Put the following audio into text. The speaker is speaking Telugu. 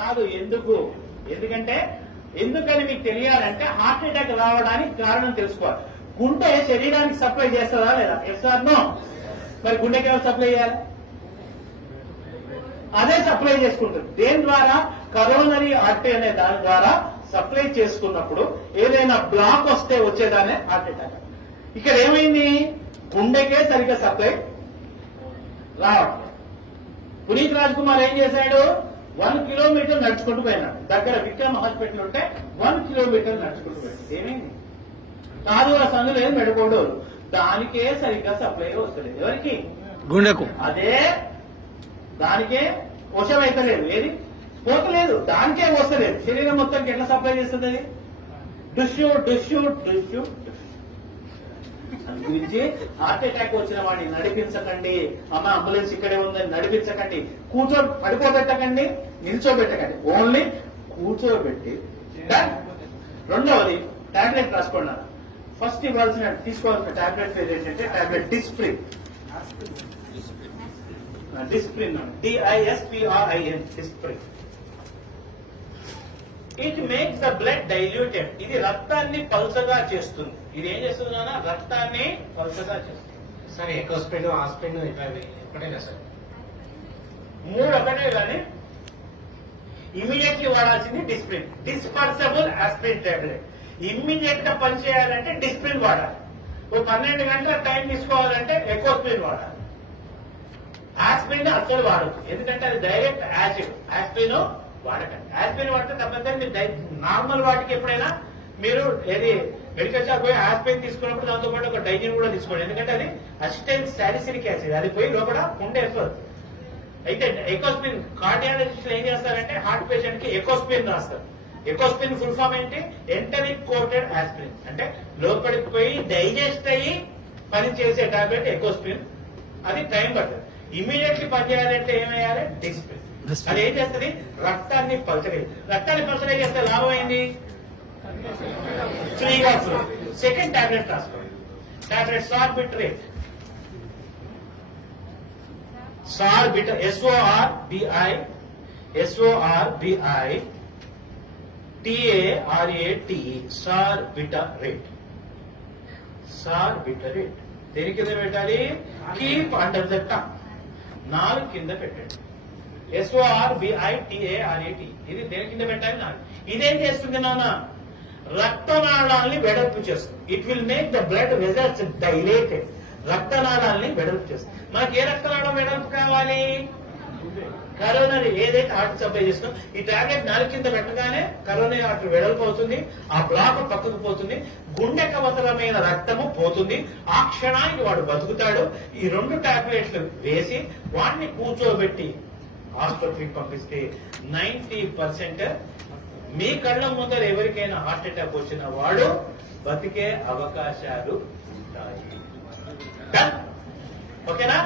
కాదు. ఎందుకంటే ఎందుకని మీకు తెలియాలంటే హార్ట్ అటాక్ రావడానికి కారణం తెలుసుకోవాలి. గుండె శరీరానికి సప్లై చేస్తుందా లేదా? Yes or no? మరి గుండెకి ఎవరు సప్లై చేయాలి? అదే సప్లై చేసుకుంటుంది. దేని ద్వారా? కరోనరీ ఆర్టరీ అనే దాని ద్వారా సప్లై చేసుకున్నప్పుడు ఏదైనా బ్లాక్ వస్తే వచ్చేదానే హార్ట్ అటాక్. ఇక్కడ ఏమైంది? గుండెకే సరిగ్గా సప్లై రావట్లేదు. పునీత్ రాజ్ కుమార్ ఏం చేశాడు? 1 కిలోమీటర్ నడుచుకుంటూ పోయినాడు. దగ్గర విక్రమ్ హాస్పిటల్ ఉంటే 1 కిలోమీటర్ నడుచుకుంటూ పోయాడు. ఏమైంది? కాదు ఆ సందు లేదు, మెడకోడోలు దానికే సరిగ్గా సప్లై వస్తలేదు. ఎవరికి? గుండెకు. అదే దానికే వశమైతలేదు. ఏది పోతలేదు, దానికే వస్తలేదు. శరీరం మొత్తానికి ఎట్లా సప్లై చేస్తుంది అది? డుష్యూ డుష్యూ డుష్యూ. గురించి హార్ట్ అటాక్ వచ్చిన వాడిని నడిపించకండి. అమ్మ అంబులెన్స్ ఇక్కడే ఉందని నడిపించకండి. పడుకోబెట్టకండి, నిల్చోబెట్టకండి. ఓన్లీ కూర్చోబెట్టి. రెండవది టాబ్లెట్ రాసుకోండి. ఫస్ట్ తీసుకోవాల్సిన టాబ్లెట్ పేరు ఏంటంటే tablet Disprin. Disprin, DISPRIN, Disprin. It makes the blood diluted. ఇది రక్తాన్ని పల్చగా చేస్తుంది. ఇది ఏం చేస్తుంది నాన్న? రక్తాన్ని పల్చగా చేస్తుంది. సరే, ఎకోస్ప్రిన్, ఆస్ప్రిన్ ఎక్కడైనా సరే 3 ఒకటే కానీ ఇమీడియట్లీ వాడాల్సింది Disprin. Dispersible aspirin tablet. Immediate గా పనిచేయాలంటే డిస్ప్రిన్ వాడాలి. 12 గంటల టైం తీసుకోవాలంటే ఎకోస్ప్రిన్ వాడాలి. ఆస్ప్రిన్ అస్సలు వాడచ్చు, ఎందుకంటే అది డైరెక్ట్ యాసిడ్. ఆస్ప్రిన్ వాడకండి. ఆస్ప్రిన్ వాడితే తప్పనిసరి మీరు నార్మల్ వాటికి ఎప్పుడైనా మీరు ఏది మెడికల్ షాప్ పోయి ఆస్ప్రిన్ తీసుకున్నప్పుడు దాంతో పాటు ఒక డైజిన్ కూడా తీసుకోండి. ఎందుకంటే అది అసిటైల్ సాలిసిలిక్ యాసిడ్, అది పోయి లోపల ఉండే ఎఫర్ట్. అయితే ఎకోస్పిన్ కార్డియాలజిస్ట్ ఏం చేస్తారంటే హార్ట్ పేషెంట్ కి ఎకోస్పిన్ రాస్తారు. ఎకోస్పిన్ ఫుల్ ఫామ్ ఏంటి? Enteric coated aspirin. అంటే లోపలికి పోయి డైజెస్ట్ అయ్యి పని చేసే టాబ్లెట్ ఎకోస్పిన్. అది టైం పడుతుంది. ఇమీడియట్లీ పనిచేయాలంటే ఏమయ్యాలి? డిస్ప్రిన్. అది ఏం చేస్తుంది? రక్తాన్ని పల్చలేదు. రక్తాన్ని పల్చలే చేస్తే లాభం అయింది, ఫ్రీగా ఫ్లో. సెకండ్ టాబ్లెట్ రాసుకోండి. టాబ్లెట్ సార్బిట్రేట్. సార్బిట, SORBITARATE, సార్బిటరేట్. సార్బిటరేట్ దేని కింద పెట్టాలి? Keep under the tongue. 4 కింద పెట్టండి. SORBITARATE ఇది దేని కింద పెట్టాలి? 4. ఇదేం చేస్తుంది నాన్న? రక్తనాళాల్ని వెడల్పు చేస్తుంది. It will make the blood vessels dilated. రక్తనాళాల్ని వెడల్పు చేస్తుంది. మనకి ఏ రక్తనాళం వెడల్పు కావాలి? కరోనరీ, ఏదైతే హార్ట్ సప్లై చేస్తుందో ఈ టాబ్లెట్ 4 కింద పెట్టగానే కరోనరీ ఆర్టరీ వెడల్పు అవుతుంది. ఆ బ్లాక్ పక్కకు పోతుంది. గుండెకు అవసరమైన రక్తము పోతుంది. ఆ క్షణానికి వాడు బతుకుతాడు. ఈ 2 టాబ్లెట్లు వేసి వాడిని కూర్చోబెట్టి హాస్పిటల్కి పంపిస్తే 90% మీ కళ్ళ ముందర ఎవరికైనా హార్ట్ అటాక్ వచ్చిన వాడు బతికే అవకాశాలు ఉంటాయి. ఓకేనా?